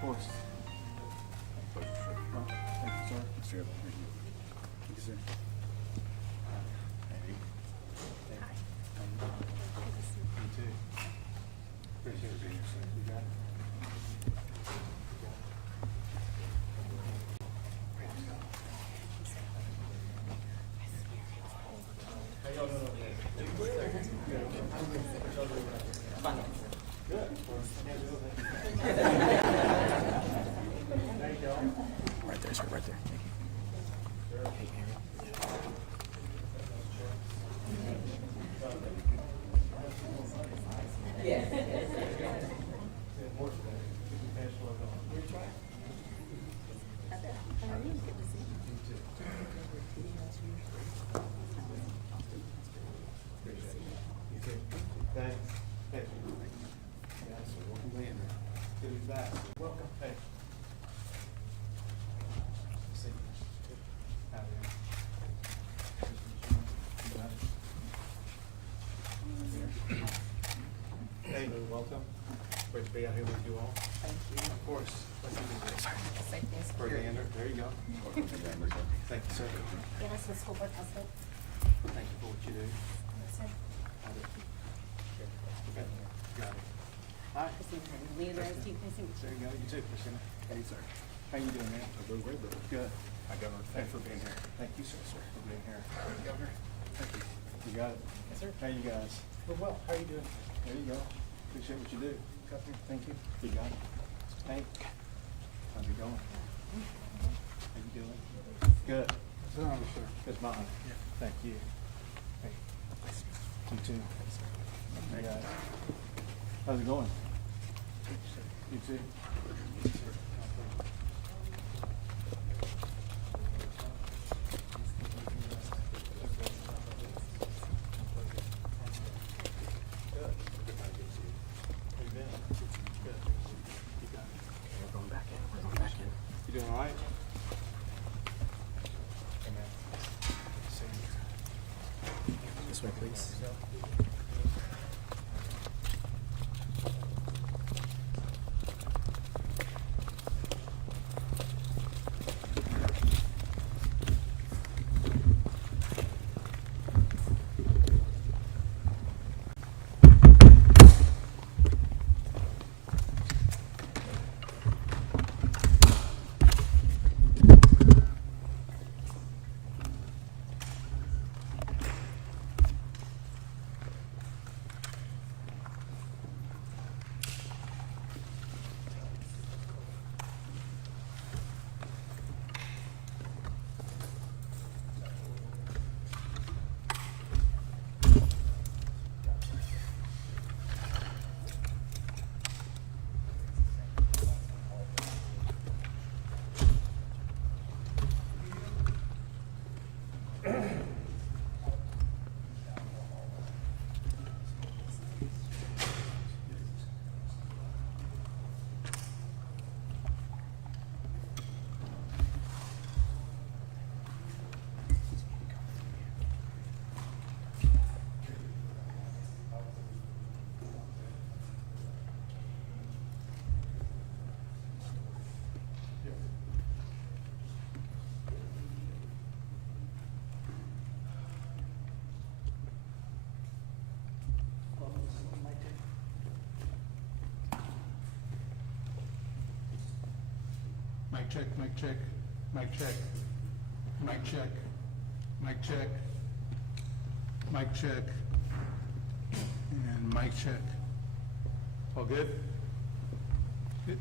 Of course. Well, thank you, sir. Sure. Thank you, sir. Hey. Hi. You too. Appreciate it being here, sir. You got it. Right there, sir, right there. Thank you. Hey, Aaron. Thanks. Hey. Yeah, so welcome, Leander. Good to be back. Welcome. Hey. See. How are you? Hey, welcome. Great to be out here with you all. Thank you. Of course. Let's do this. Safety and For security. Leander. There you go. Thank you, sir. Yes, the school board president. Thank you for what you do. Yes, sir. Okay. Got it. Hi. Christina, Leander, nice to meet you. There you go. You too, Christina. Hey, sir. How you doing, man? I'm doing great, brother. Good. Hi, Governor. Thanks for being here. Thank you, sir, for being here. Governor. Thank you. You got it. Yes, sir. How you guys? We're well. How you doing? There you go. Appreciate what you do. Governor, thank you. You got it. Hey. How's it going? How you doing? Good. Sir. Good, mine. Yeah. Thank you. Hey. You too. You got it. How's it going? You too. You doing all right? This way, please. Mic check, mic check, mic check, mic check, mic check, mic check, and mic check. All good? Good.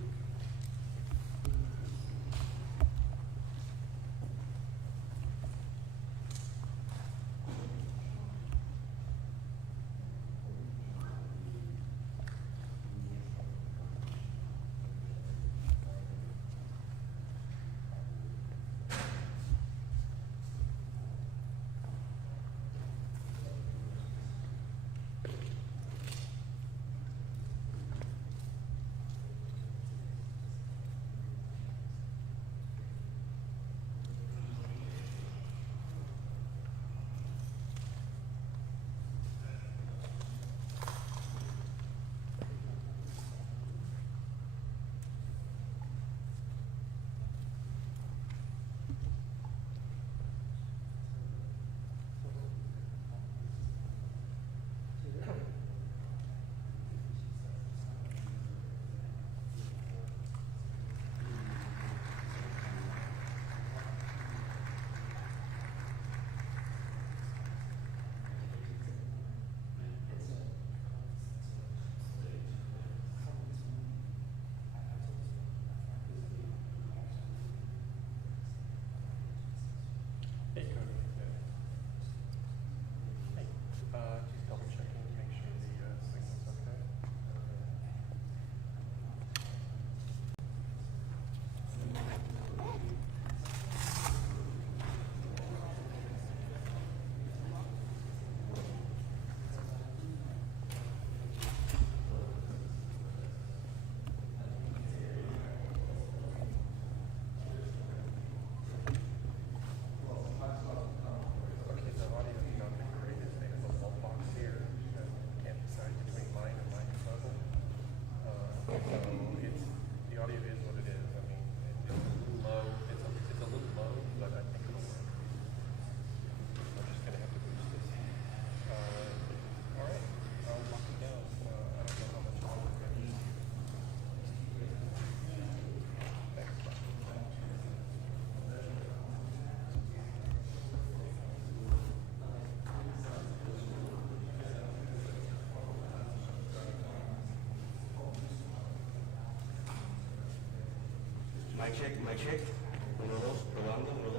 My check. 1, 2, probando, 1,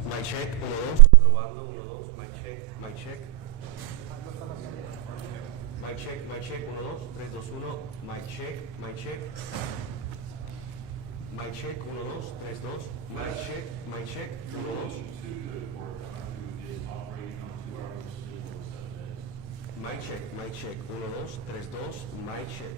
2. My check, 1, 2. Probando, 1, 2. My check. My check, 1, 2. 3, 2, 1. My check. My check, 1, 2. 3, 2. My check. 1, 2. My check, 1, 2, 3, 2, my check.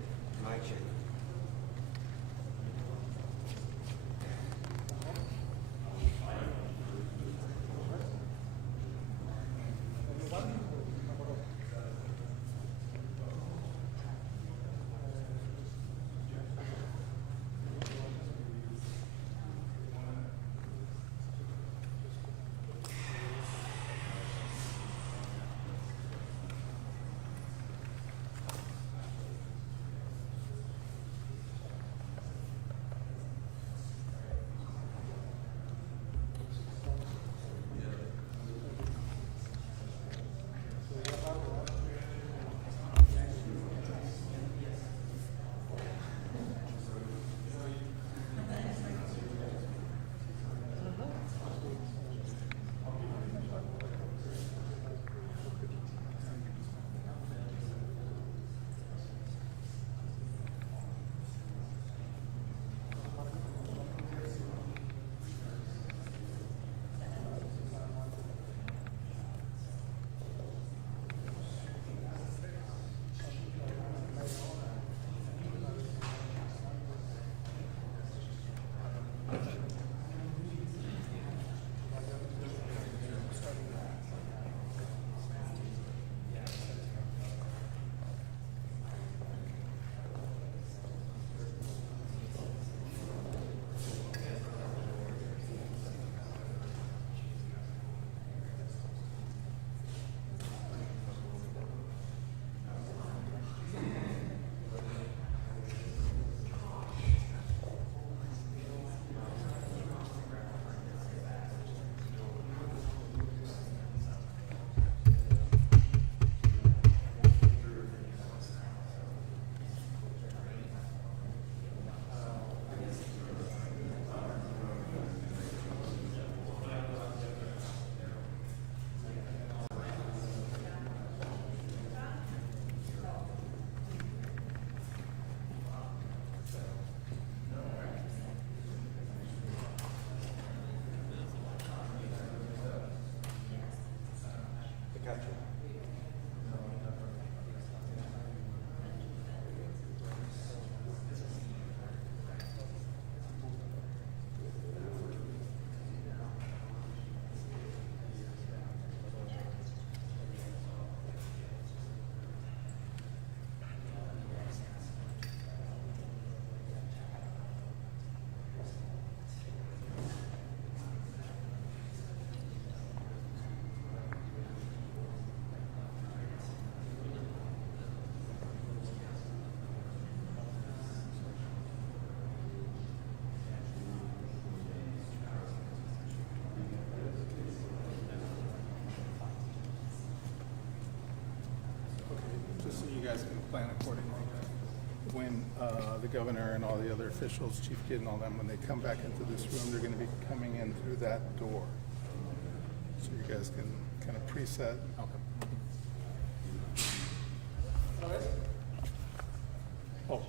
plan accordingly. When the governor and all the other officials, Chief Kidd and all them, when they come back into this room, they're going to be coming in through that door. So you guys can kind of preset. Okay. Oh.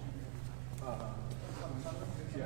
Yeah.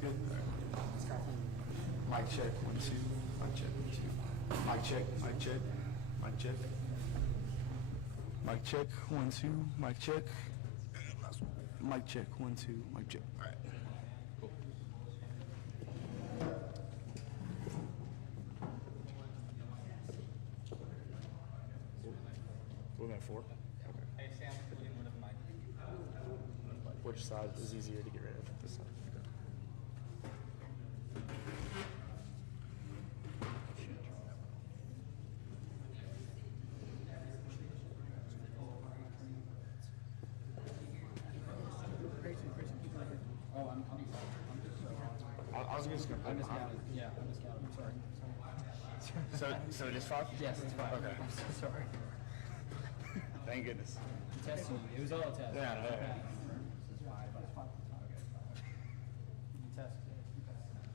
good? Mic check, 1, 2. Mic check, 1, 2. Mic check, mic check, mic check. Mic check, 1, 2. Mic check. Mic check, 1, 2. Mic check. All right. Cool. We're at 4. Okay. Hey Sam, we're getting rid of the mic. Which side is easier to get rid of? This side. Oh, I'm I was just gonna put I'm it on. miscounted. Yeah, I'm miscounted. I'm sorry. So it is 5? Yes, it's fine. Okay. I'm so sorry. Thank goodness. I'm testing you. It was all a test. Yeah, yeah. This is fine, but it's fine. You tested it. You passed it.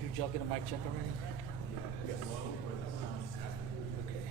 Did y'all get a mic check already? Yes. Okay.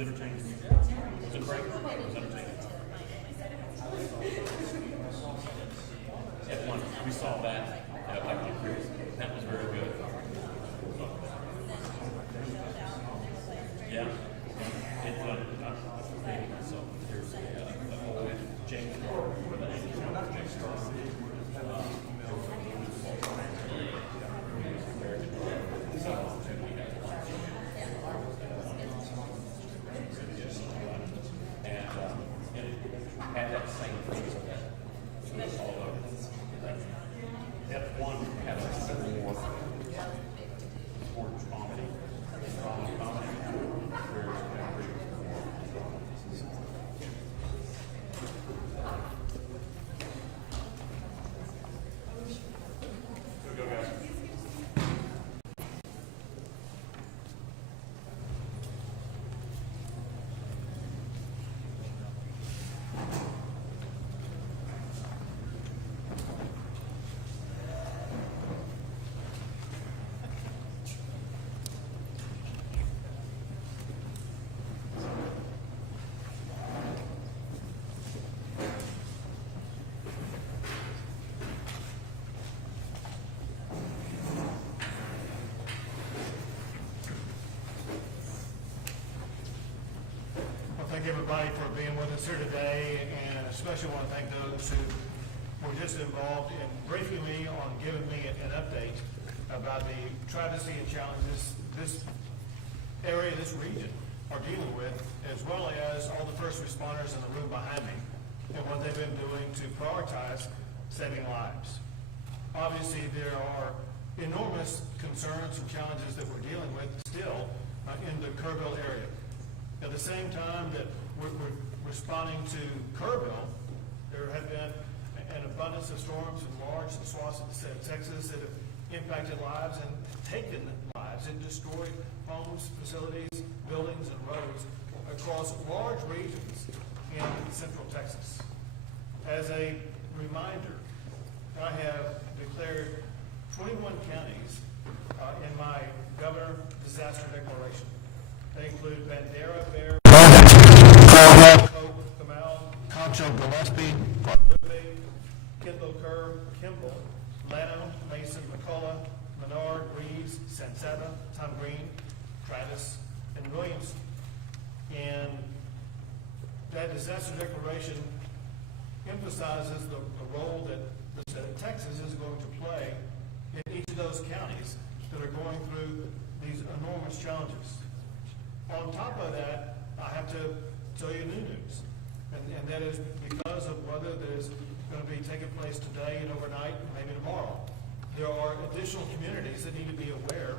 entertaining. Was it great? It was entertaining. Yeah, one, we saw that. That was very good. Yeah. It's so there's a whole James had that same piece of that. F1 had a little more sports comedy, drama comedy, whereas go guys. Thank everybody for being with us here today, and especially want to thank those who were just involved in briefing me on giving me an update about the travesty and challenges this area, this region are dealing with, as well as all the first responders in the room behind me and what they've been doing to prioritize saving lives. Obviously, there are enormous concerns and challenges that we're dealing with still in the Kerrville area. At the same time that we're responding to Kerrville, there have been an abundance of storms in large swaths of the state of Texas that have impacted lives and taken lives and destroyed homes, facilities, buildings, and roads across large regions in central Texas. As a reminder, I have declared 21 counties in my governor disaster declaration. They include Bandera, Bear, Hope, Comal, Concho, Gillespie, Guadalupe, Kendall, Kerr, Kimball, Llano, Mason, McCullough, Menard, Reeves, Sansetta, Tom Green, Travis, and Williams. And that disaster declaration emphasizes the role that the state of Texas is going to play in each of those counties that are going through these enormous challenges. On top of that, I have to tell you new news, and that is because of weather that is going to be taking place today and overnight, and maybe tomorrow. There are additional communities that need to be aware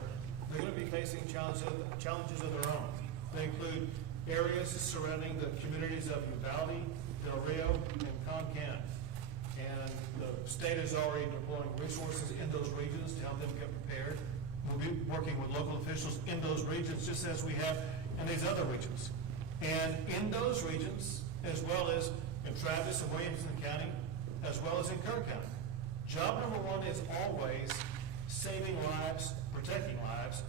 they're going to be facing challenges of their own. They include areas surrounding the communities of Uvalde, Del Rio, and Concan. And the state is already deploying resources in those regions to help them get prepared. We'll be working with local officials in those regions, just as we have in these other regions. And in those regions, as well as in Travis and Williamson County, as well as in Kerr County, job number one is always saving lives, protecting lives,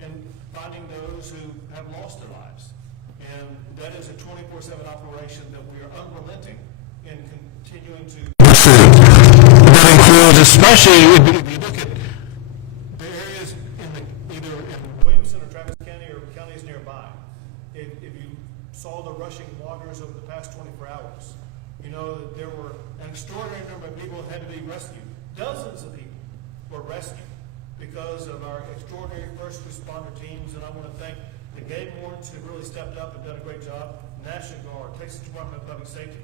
and finding those who have lost their lives. And that is a 24/7 operation that we are unrelenting in continuing to. That includes, especially if you look at the areas either in Williamson or Travis County or counties nearby. If you saw the rushing waters over the past 24 hours, you know that there were an extraordinary number of people that had to be rescued. Dozens of people were rescued because of our extraordinary first responder teams, and I want to thank the Game Wardens who really stepped up and done a great job, National Guard, Texas Department of Public Safety,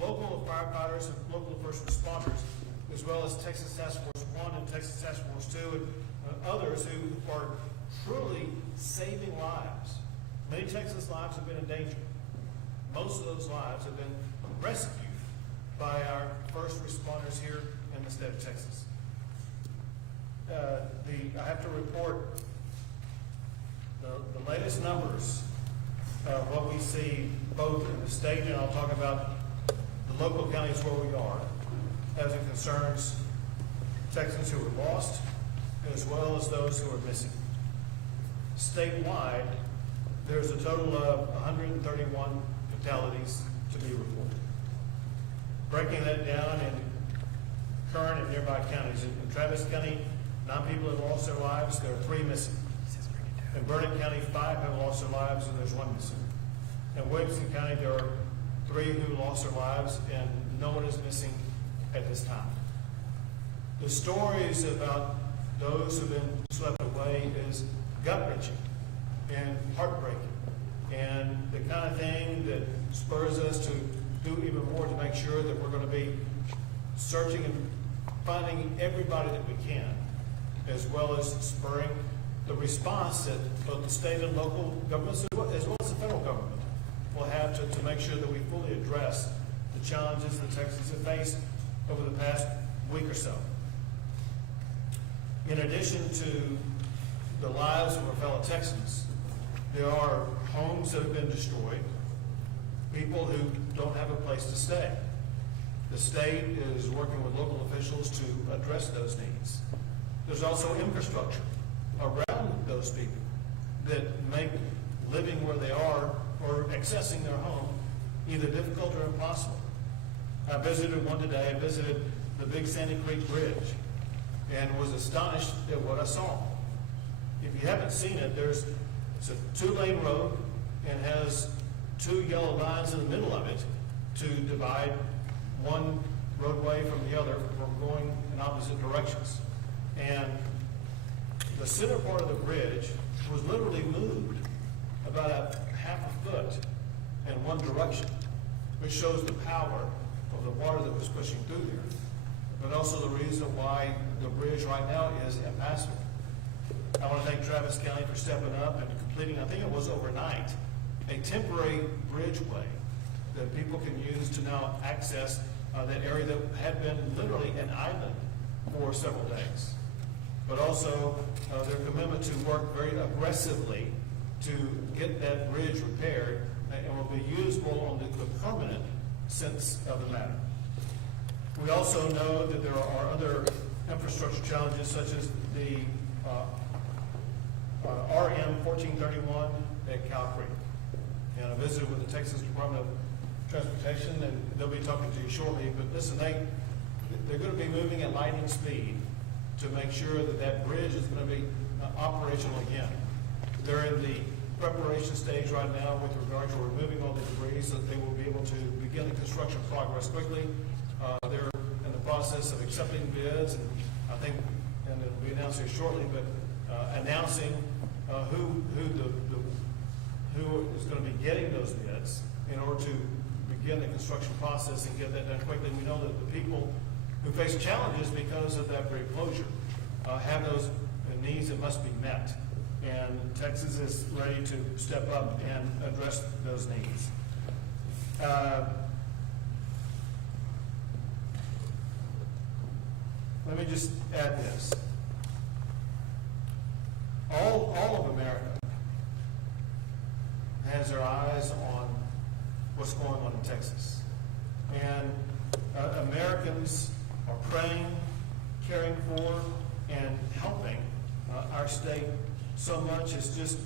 local firefighters and local first responders, as well as Texas Task Force 1 and Texas Task Force 2 and others who are truly saving lives. Many Texas lives have been in danger. Most of those lives have been rescued by our first responders here in the state of Texas. I have to report the latest numbers of what we see both in the state, and I'll talk about the local counties where we are, as it concerns Texans who were lost, as well as those who are missing. Statewide, there's a total of 131 fatalities to be reported. Breaking that down in current and nearby counties. In Travis County, 9 people have lost their lives. There are 3 missing. In Burnett County, 5 have lost their lives, and there's 1 missing. In Williamson County, there are 3 who lost their lives, and no one is missing at this time. The stories about those who've been swept away is gut-wrenching and heartbreaking, and the kind of thing that spurs us to do even more to make sure that we're going to be searching and finding everybody that we can, as well as spurring the response that both the state and local governments, as well as the federal government, will have to make sure that we fully address the challenges that Texans have faced over the past week or so. In addition to the lives of our fellow Texans, there are homes that have been destroyed, people who don't have a place to stay. The state is working with local officials to address those needs. There's also infrastructure around those people that make living where they are or accessing their home either difficult or impossible. I visited one today. I visited the Big Sandy Creek Bridge and was astonished at what I saw. If you haven't seen it, it's a 2-lane road and has 2 yellow lines in the middle of it to divide one roadway from the other from going in opposite directions. And the center part of the bridge was literally moved about a half a foot in one direction, which shows the power of the water that was pushing through there, but also the reason why the bridge right now is impassable. I want to thank Travis County for stepping up and completing, I think it was overnight, a temporary bridgeway that people can use to now access that area that had been literally an island for several days. But also their commitment to work very aggressively to get that bridge repaired and will be usable on the permanent sense of the matter. We also know that there are other infrastructure challenges such as the RM 1431 at Cow Creek. And I visited with the Texas Department of Transportation, and they'll be talking to you shortly, but listen, they're going to be moving at lightning speed to make sure that that bridge is going to be operational again. They're in the preparation stage right now with regard to removing all the debris so that they will be able to begin the construction progress quickly. They're in the process of accepting bids, and I think, and it'll be announced here shortly, but announcing who is going to be getting those bids in order to begin the construction process and get that done quickly. We know that the people who face challenges because of that bridge closure have those needs that must be met. And Texas is ready to step up and address those needs. Let me just add this. All of America has their eyes on what's going on in Texas. And Americans are praying, caring for, and helping our state so much. It's just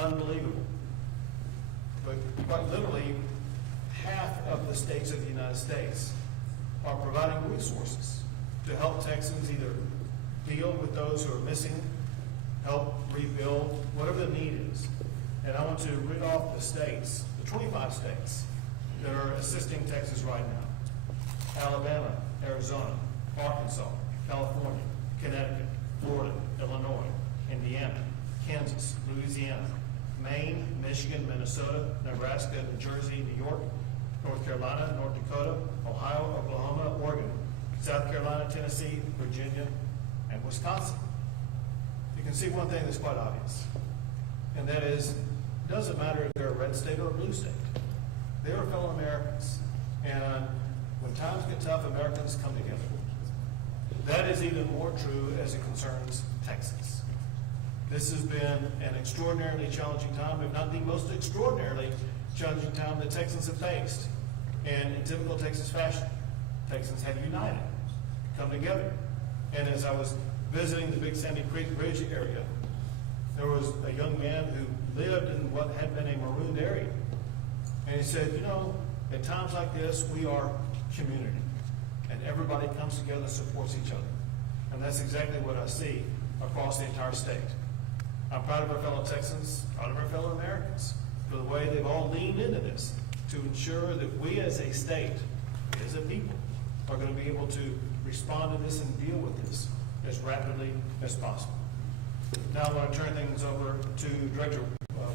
unbelievable. But quite literally, half of the states of the United States are providing resources to help Texans either deal with those who are missing, help rebuild, whatever the need is. And I want to read off the states, the 25 states that are assisting Texas right now: Alabama, Arizona, Arkansas, California, Connecticut, Florida, Illinois, Indiana, Kansas, Louisiana, Maine, Michigan, Minnesota, Nebraska, New Jersey, New York, North Carolina, North Dakota, Ohio, Oklahoma, Oregon, South Carolina, Tennessee, Virginia, and Wisconsin. You can see one thing that's quite obvious, and that is, it doesn't matter if they're a red state or a blue state. They are fellow Americans. And when times get tough, Americans come together. That is even more true as it concerns Texas. This has been an extraordinarily challenging time, if not the most extraordinarily challenging time that Texans have faced. And in typical Texas fashion, Texans have united, come together. And as I was visiting the Big Sandy Creek Bridge area, there was a young man who lived in what had been a marooned area. And he said, you know, at times like this, we are community. And everybody comes together and supports each other. And that's exactly what I see across the entire state. I'm proud of our fellow Texans, proud of our fellow Americans, for the way they've all leaned into this to ensure that we as a state, as a people, are going to be able to respond to this and deal with this as rapidly as possible. Now I want to turn things over to Director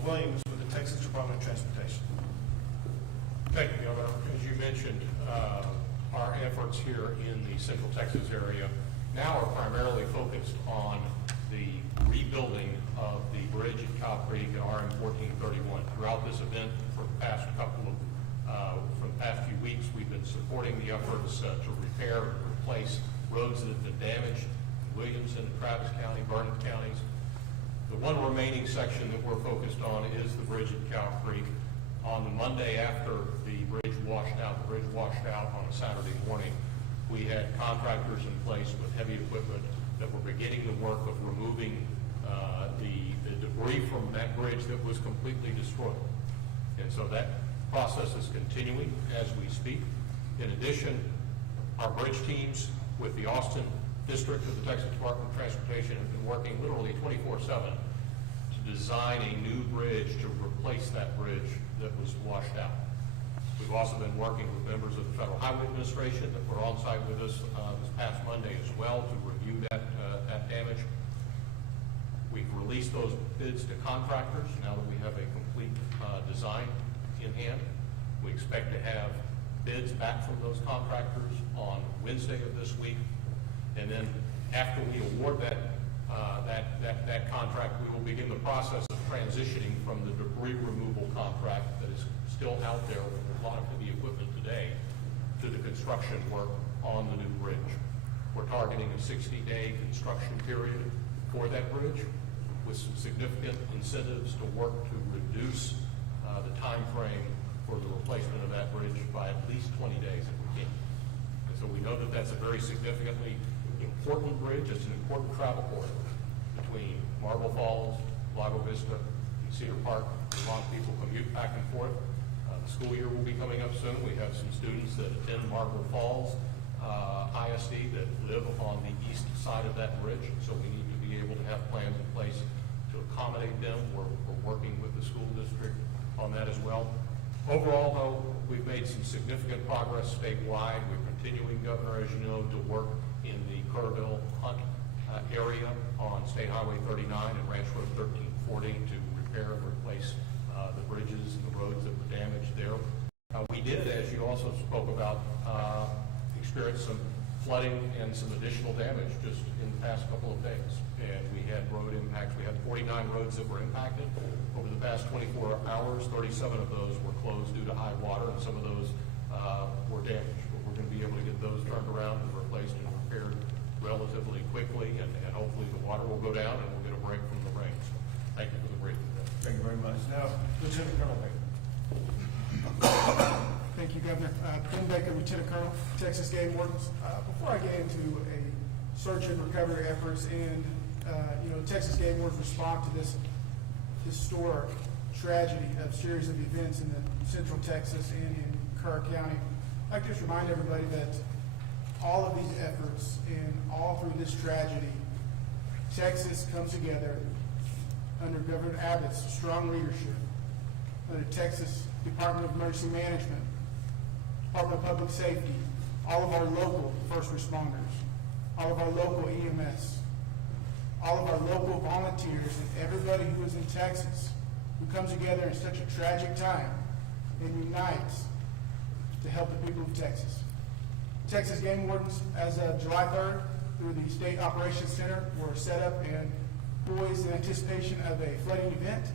Williams with the Texas Department of Transportation. Thank you, Governor. As you mentioned, our efforts here in the Central Texas area now are primarily focused on the rebuilding of the bridge at Cow Creek at RM 1431. Throughout this event, for the past few weeks, we've been supporting the efforts to repair and replace roads that have been damaged in Williamson and Travis County, Vernon counties. The one remaining section that we're focused on is the bridge at Cow Creek. On the Monday after the bridge washed out on a Saturday morning, we had contractors in place with heavy equipment that were beginning the work of removing the debris from that bridge that was completely destroyed. And so that process is continuing as we speak. In addition, our bridge teams with the Austin District of the Texas Department of Transportation have been working literally 24/7 to design a new bridge to replace that bridge that was washed out. We've also been working with members of the Federal Highway Administration that were on site with us this past Monday as well to review that damage. We've released those bids to contractors now that we have a complete design in hand. We expect to have bids back from those contractors on Wednesday of this week. And then after we award that contract, we will begin the process of transitioning from the debris removal contract that is still out there with a lot of heavy equipment today to the construction work on the new bridge. We're targeting a 60-day construction period for that bridge with some significant incentives to work to reduce the time frame for the replacement of that bridge by at least 20 days if we can. And so we know that that's a very significantly important bridge. It's an important travel corridor between Marble Falls, Lago Vista, and Cedar Park. A lot of people commute back and forth. The school year will be coming up soon. We have some students that attend Marble Falls ISD that live on the east side of that bridge, so we need to be able to have plans in place to accommodate them. We're working with the school district on that as well. Overall, though, we've made some significant progress statewide. We're continuing, Governor, as you know, to work in the Kerrville Hunt area on State Highway 39 and Ranch Road 1340 to repair and replace the bridges and the roads that were damaged there. We did, as you also spoke about, experience some flooding and some additional damage just in the past couple of days. And we had road impacts. We had 49 roads that were impacted. Over the past 24 hours, 37 of those were closed due to high water, and some of those were damaged. But we're going to be able to get those turned around and replaced and repaired relatively quickly, and hopefully the water will go down and we'll get a break from the rain. So thank you for the briefing. Thank you very much. Now, Lieutenant Colonel Baker. Thank you, Governor. Ben Baker, Lieutenant Colonel, Texas Game Wardens. Before I get into a search and recovery efforts and, Texas Game Wardens respond to this historic tragedy of series of events in the Central Texas and in Kerr County, I'd like to just remind everybody that all of these efforts and all through this tragedy, Texas comes together under Governor Abbott's strong leadership, under Texas Department of Emergency Management, Department of Public Safety, all of our local first responders, all of our local EMS, all of our local volunteers, and everybody who is in Texas who comes together in such a tragic time and unites to help the people of Texas. Texas Game Wardens, as of July 3rd, through the State Operations Center, were set up and poised in anticipation of a flooding event.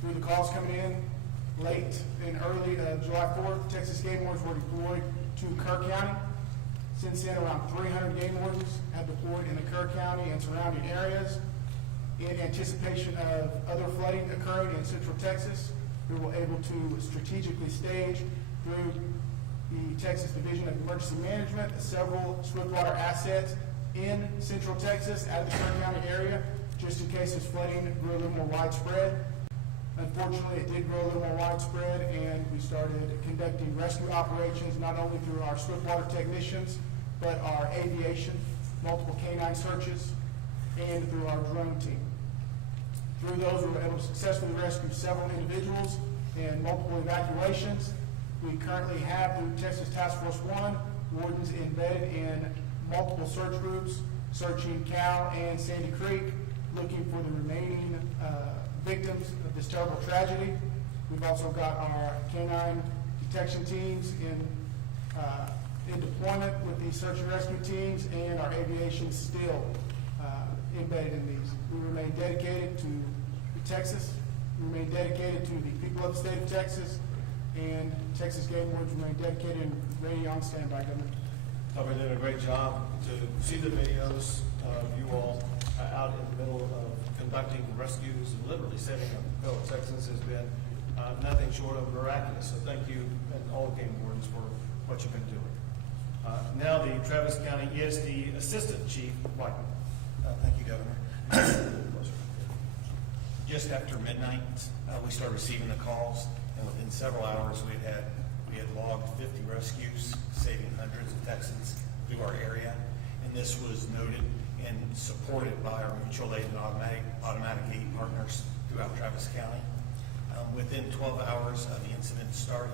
Through the calls coming in late and early July 4th, Texas Game Wardens were deployed to Kerr County. Since then, around 300 game wardens have deployed in the Kerr County and surrounding areas in anticipation of other flooding occurring in Central Texas. We were able to strategically stage through the Texas Division of Emergency Management several swiftwater assets in Central Texas out of the Kerr County area, just in case this flooding grew a little more widespread. Unfortunately, it did grow a little more widespread, and we started conducting rescue operations not only through our swiftwater technicians, but our aviation, multiple canine searches, and through our drone team. Through those, we were able to successfully rescue several individuals and multiple evacuations. We currently have, through Texas Task Force 1, wardens embedded in multiple search groups, searching Cow and Sandy Creek, looking for the remaining victims of this terrible tragedy. We've also got our canine detection teams in deployment with the search and rescue teams, and our aviation still embedded in these. We remain dedicated to Texas. We remain dedicated to the people of the state of Texas, and Texas Game Wardens remain dedicated and ready on standby, Governor. You're doing a great job. To see the videos of you all out in the middle of conducting rescues and literally saving a fellow Texans has been nothing short of miraculous. So thank you and all game wardens for what you've been doing. Now the Travis County ESD Assistant Chief Whiteman. Thank you, Governor. Just after midnight, we started receiving the calls, and within several hours, we had logged 50 rescues, saving hundreds of Texans through our area. And this was noted and supported by our mutual aid and automatic aid partners throughout Travis County. Within 12 hours of the incident started,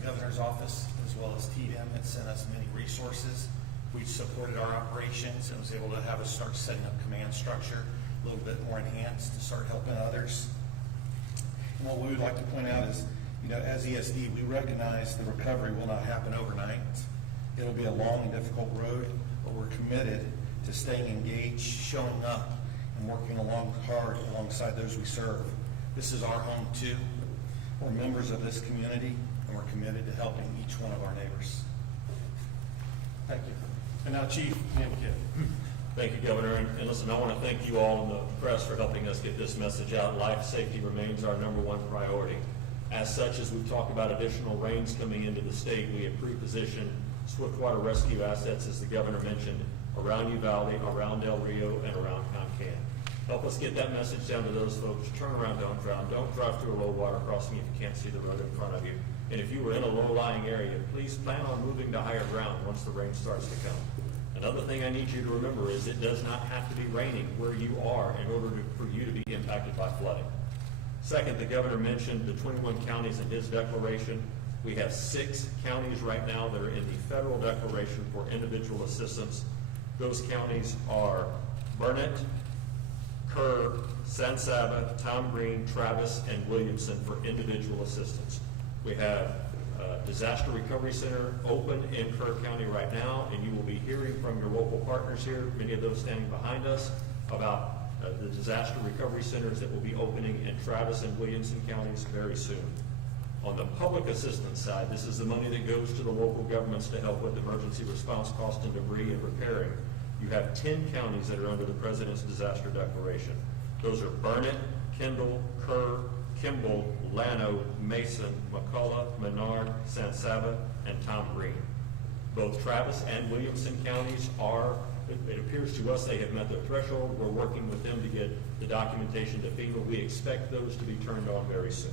the governor's office, as well as TDM, had sent us many resources. We supported our operations and was able to have us start setting up command structure a little bit more enhanced to start helping others. And what we would like to point out is, as ESD, we recognize the recovery will not happen overnight. It'll be a long and difficult road, but we're committed to staying engaged, showing up, and working hard alongside those we serve. This is our home too. We're members of this community, and we're committed to helping each one of our neighbors. Thank you. And now Chief Kidd. Thank you, Governor. And listen, I want to thank you all in the press for helping us get this message out. Life safety remains our #1 priority. As such, as we've talked about additional rains coming into the state, we have pre-positioned swiftwater rescue assets, as the Governor mentioned, around Uvalde, around Del Rio, and around Concan. Help us get that message down to those folks. Turn around, don't drown. Don't drive through a low water crossing if you can't see the road in front of you. And if you were in a low-lying area, please plan on moving to higher ground once the rain starts to come. Another thing I need you to remember is it does not have to be raining where you are in order for you to be impacted by flooding. Second, the governor mentioned the 21 counties in his declaration. We have 6 counties right now that are in the federal declaration for individual assistance. Those counties are Burnett, Kerr, San Saba, Tom Green, Travis, and Williamson for individual assistance. We have a disaster recovery center open in Kerr County right now, and you will be hearing from your local partners here, many of those standing behind us, about the disaster recovery centers that will be opening in Travis and Williamson counties very soon. On the public assistance side, this is the money that goes to the local governments to help with emergency response cost and debris and repairing. You have 10 counties that are under the President's disaster declaration. Those are Burnett, Kendall, Kerr, Kimball, Llano, Mason, McCullough, Menard, San Saba, and Tom Green. Both Travis and Williamson counties are, it appears to us they have met their threshold. We're working with them to get the documentation to FEMA. We expect those to be turned on very soon.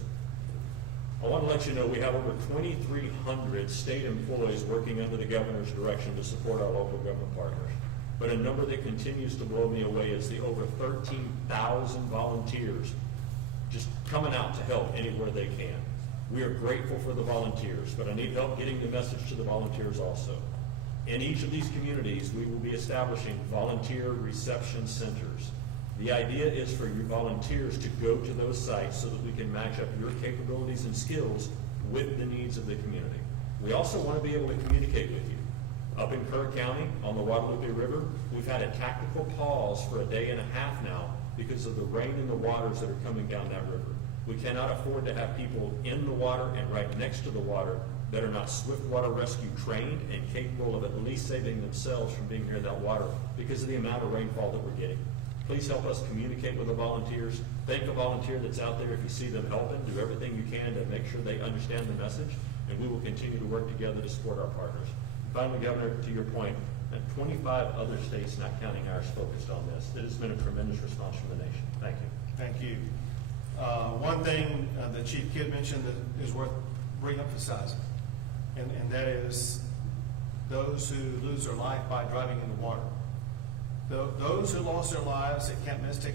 I want to let you know we have over 2,300 state employees working under the governor's direction to support our local government partners. But a number that continues to blow me away is the over 13,000 volunteers just coming out to help anywhere they can. We are grateful for the volunteers, but I need help getting the message to the volunteers also. In each of these communities, we will be establishing volunteer reception centers. The idea is for your volunteers to go to those sites so that we can match up your capabilities and skills with the needs of the community. We also want to be able to communicate with you. Up in Kerr County, on the Guadalupe River, we've had a tactical pause for a day and a half now because of the rain and the waters that are coming down that river. We cannot afford to have people in the water and right next to the water that are not swift water rescue trained and capable of at least saving themselves from being near that water because of the amount of rainfall that we're getting. Please help us communicate with the volunteers. Thank a volunteer that's out there if you see them helping. Do everything you can to make sure they understand the message, and we will continue to work together to support our partners. And finally, Governor, to your point, 25 other states, not counting ours, focused on this. It has been a tremendous response from the nation. Thank you. Thank you. One thing that Chief Kidd mentioned that is worth re-emphasizing, and that is those who lose their life by driving in the water. Those who lost their lives at Camp Mystic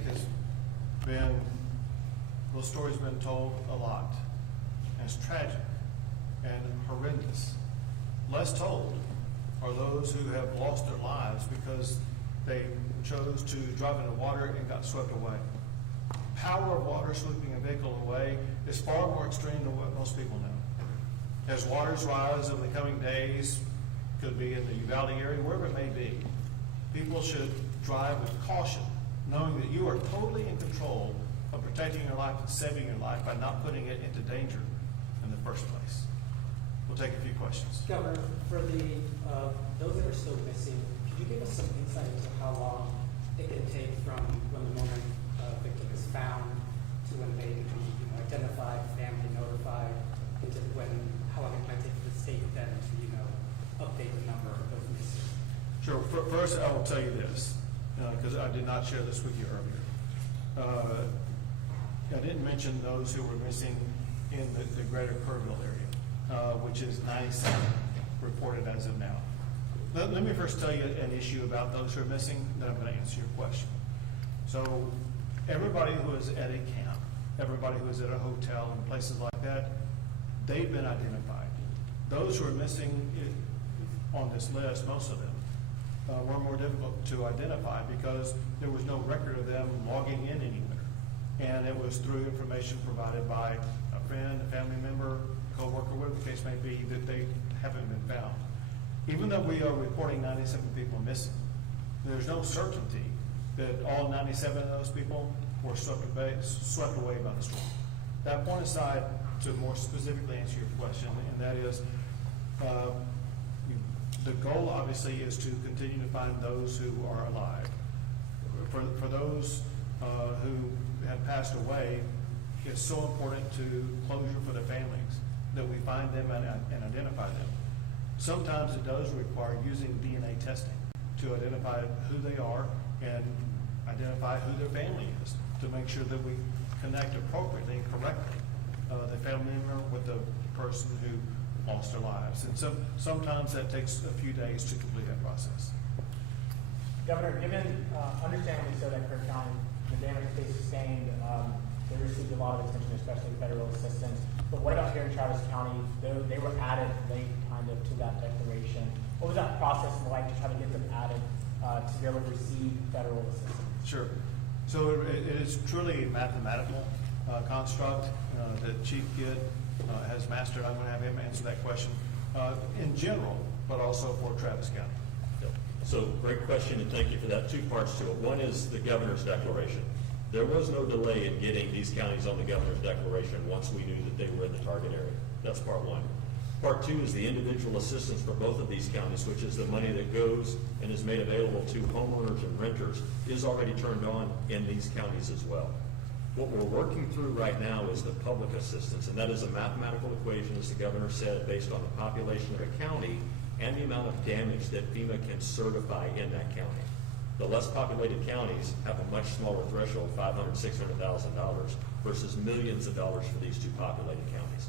those stories have been told a lot. And it's tragic and horrendous. Less told are those who have lost their lives because they chose to drive in the water and got swept away. Power of water sweeping a vehicle away is far more extreme than what most people know. As waters rise over the coming days, could be in the Uvalde area, wherever it may be, people should drive with caution, knowing that you are totally in control of protecting your life and saving your life by not putting it into danger in the first place. We'll take a few questions. Governor, for those that are still missing, could you give us some insight into how long it can take from when the moment victim is found to when they become identified, family notified, into how long it might take for the state then to update the number of those missing? Sure. First, I will tell you this, because I did not share this with you earlier. I didn't mention those who were missing in the greater Kerrville area, which is 97 reported as of now. Let me first tell you an issue about those who are missing, then I'm going to answer your question. So everybody who is at a camp, everybody who is at a hotel and places like that, they've been identified. Those who are missing on this list, most of them, were more difficult to identify because there was no record of them logging in anywhere. And it was through information provided by a friend, a family member, co-worker, whatever the case may be, that they haven't been found. Even though we are reporting 97 people missing, there's no certainty that all 97 of those people were swept away by the storm. That point aside, to more specifically answer your question, and that is, the goal obviously is to continue to find those who are alive. For those who have passed away, it's so important to closure for the families that we find them and identify them. Sometimes it does require using DNA testing to identify who they are and identify who their family is, to make sure that we connect appropriately and correctly the family member with the person who lost their lives. And so sometimes that takes a few days to complete that process. Governor, given, understandably so that Kirk County, the damage they sustained, they received a lot of attention, especially federal assistance. But what about here in Travis County? They were added late kind of to that declaration. What was that process like to try to get them added to be able to receive federal assistance? Sure. So it is truly a mathematical construct that Chief Kidd has mastered. I'm going to have him answer that question in general, but also for Travis County. So, great question, and thank you for that. Two parts to it. One is the governor's declaration. There was no delay in getting these counties on the governor's declaration once we knew that they were in the target area. That's part one. Part two is the individual assistance for both of these counties, which is the money that goes and is made available to homeowners and renters, is already turned on in these counties as well. What we're working through right now is the public assistance, and that is a mathematical equation, as the governor said, based on the population of a county and the amount of damage that FEMA can certify in that county. The less populated counties have a much smaller threshold, $500,000, $600,000, versus millions of dollars for these two populated counties.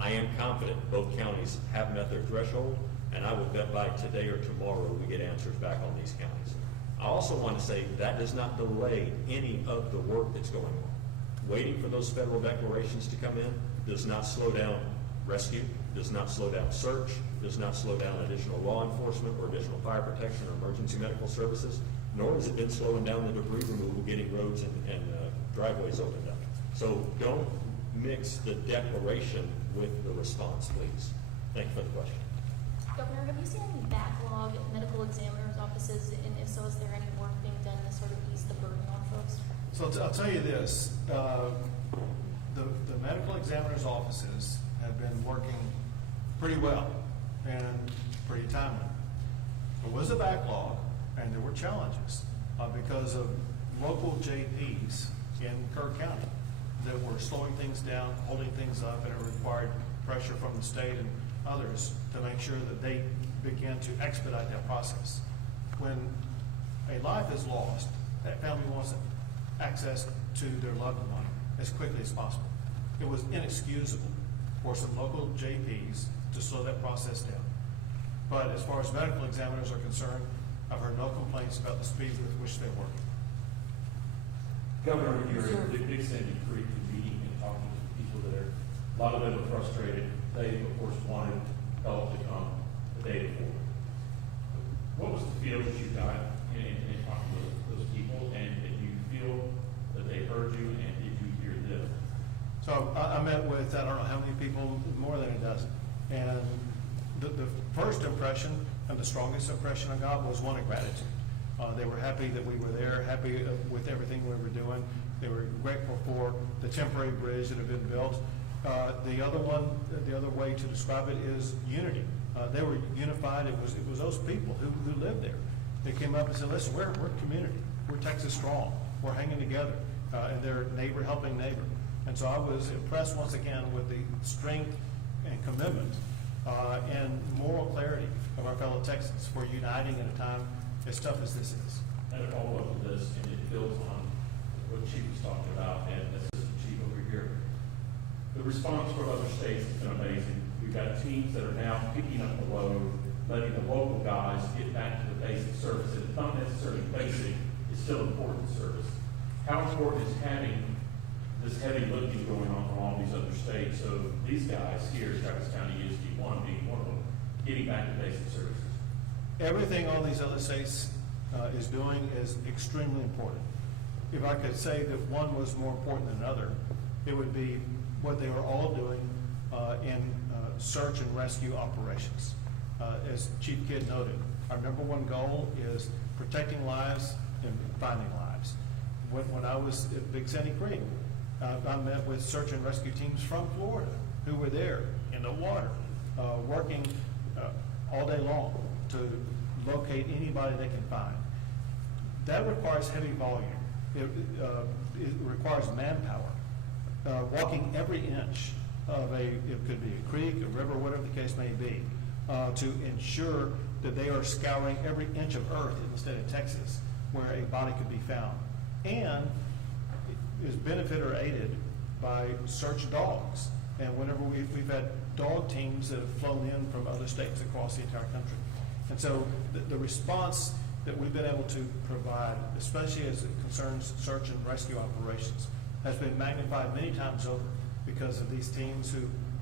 I am confident both counties have met their threshold, and I would bet by today or tomorrow we get answers back on these counties. I also want to say that does not delay any of the work that's going on. Waiting for those federal declarations to come in does not slow down rescue, does not slow down search, does not slow down additional law enforcement or additional fire protection or emergency medical services, nor has it been slowing down the debris removal, getting roads and driveways opened up. So don't mix the declaration with the response, please. Thank you for the question. Governor, have you seen any backlog at medical examiners' offices, and if so, is there any work being done to sort of ease the burden on folks? So I'll tell you this, the medical examiner's offices have been working pretty well and pretty timely. There was a backlog and there were challenges because of local JPs in Kirk County that were slowing things down, holding things up, and it required pressure from the state and others to make sure that they began to expedite that process. When a life is lost, that family wants access to their loved one as quickly as possible. It was inexcusable for some local JPs to slow that process down. But as far as medical examiners are concerned, I've heard no complaints about the speed with which they work. Governor, when you were at Big Sandy Creek meeting and talking to people that are, a lot of them are frustrated. They, of course, wanted help to come the day before. What was the feel that you got in talking to those people, and did you feel that they heard you, and did you hear them? So I met with, I don't know how many people, more than a dozen. And the first impression and the strongest impression I got was one of gratitude. They were happy that we were there, happy with everything we were doing. They were grateful for the temporary bridge that had been built. The other way to describe it is unity. They were unified. It was those people who lived there. They came up and said, listen, we're community. We're Texas strong. We're hanging together. And they're neighbor helping neighbor. And so I was impressed once again with the strength and commitment and moral clarity of our fellow Texans for uniting at a time as tough as this is. And a follow-up to this, and it builds on what Chief was talking about, and Assistant Chief over here. The response from other states has been amazing. We've got teams that are now picking up the load, letting the local guys get back to the basic service. And it's not necessarily basic, it's still important service. How important is having this heavy lifting going on from all these other states? So these guys here, Travis County ESD 1 being one of them, getting back to basic services. Everything all these other states is doing is extremely important. If I could say that one was more important than another, it would be what they were all doing in search and rescue operations. As Chief Kidd noted, our number one goal is protecting lives and finding lives. When I was at Big Sandy Creek, I met with search and rescue teams from Florida who were there in the water, working all day long to locate anybody they can find. That requires heavy volume. It requires manpower, walking every inch of it could be a creek, a river, whatever the case may be, to ensure that they are scouring every inch of earth in the state of Texas where a body could be found. And is benefited or aided by search dogs. And whenever we've had dog teams that have flown in from other states across the entire country. And so the response that we've been able to provide, especially as it concerns search and rescue operations, has been magnified many times over because of these teams who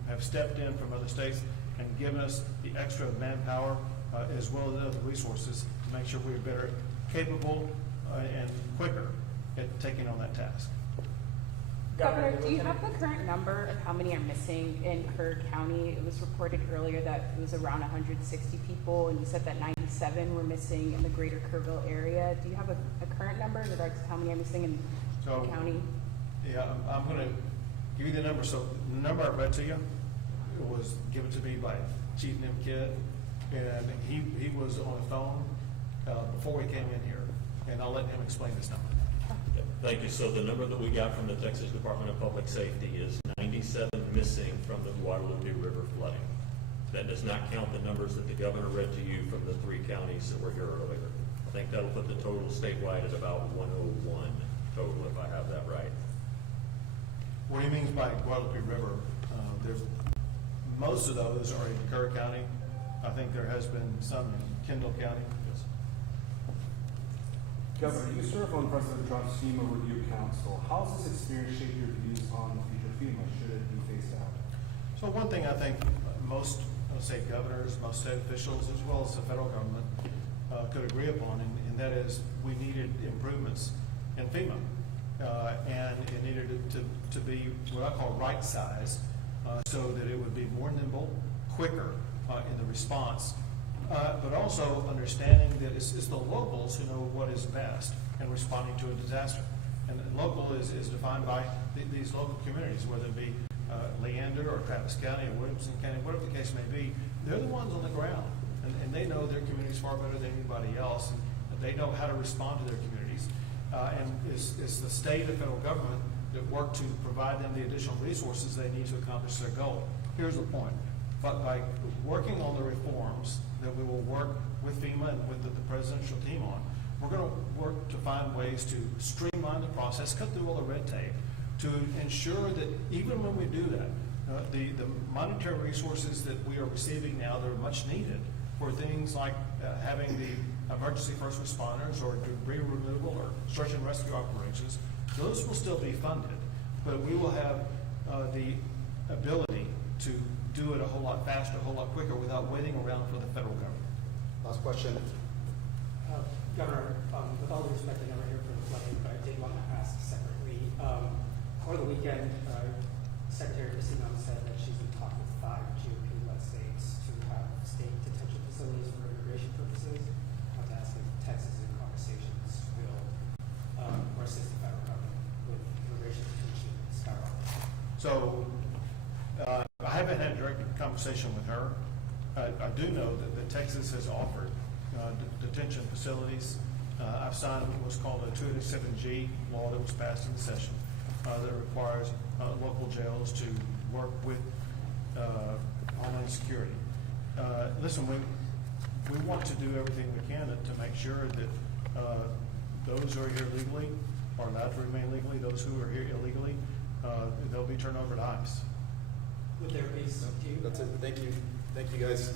have stepped in from other states and given us the extra manpower as well as other resources to make sure we're better capable and quicker at taking on that task. Governor, do you have the current number of how many are missing in Kerr County? It was reported earlier that it was around 160 people, and you said that 97 were missing in the greater Kerrville area. Do you have a current number in regards to how many are missing in the county? Yeah, I'm going to give you the number. So the number I read to you was given to me by Chief Nim Kidd, and he was on the phone before he came in here, and I'll let him explain this number. Thank you. So the number that we got from the Texas Department of Public Safety is 97 missing from the Guadalupe River flooding. That does not count the numbers that the governor read to you from the 3 counties that were here earlier. I think that'll put the total statewide at about 101 total, if I have that right. What he means by Guadalupe River, most of those are in Kerr County. I think there has been some in Kendall County. Yes. Governor, you serve on President Trump's FEMA Review Council. How has this experience shaped your views on the future of FEMA should it be phased out? So one thing I think most, let's say governors, most state officials, as well as the federal government could agree upon, and that is we needed improvements in FEMA. And it needed to be what I call right size, so that it would be more nimble, quicker in the response, but also understanding that it's the locals who know what is best in responding to a disaster. And local is defined by these local communities, whether it be Leander or Travis County or Williamson County, whatever the case may be. They're the ones on the ground, and they know their communities far better than anybody else, and they know how to respond to their communities. And it's the state and federal government that work to provide them the additional resources they need to accomplish their goal. Here's the point. But by working on the reforms that we will work with FEMA and with the presidential team on, we're going to work to find ways to streamline the process, cut through all the red tape, to ensure that even when we do that, the monetary resources that we are receiving now that are much needed for things like having the emergency first responders or debris removal or search and rescue operations, those will still be funded, but we will have the ability to do it a whole lot faster, a whole lot quicker without waiting around for the federal government. Last question. Governor, with all due respect, I never hear from the flooding, but I did want to ask separately. Over the weekend, Secretary Casino said that she's in talk with 5 GOP-led states to have state detention facilities for immigration purposes. I want to ask if Texas in conversations will or assist the federal government with immigration detention in Skywalker. So I haven't had a direct conversation with her. I do know that Texas has offered detention facilities. I've signed what's called a 287G law that was passed in the session that requires local jails to work with Homeland Security. Listen, we want to do everything we can to make sure that those who are here legally are allowed to remain legally. Those who are here illegally, they'll be turned over to ICE. Would there be some? That's it. Thank you. Thank you, guys.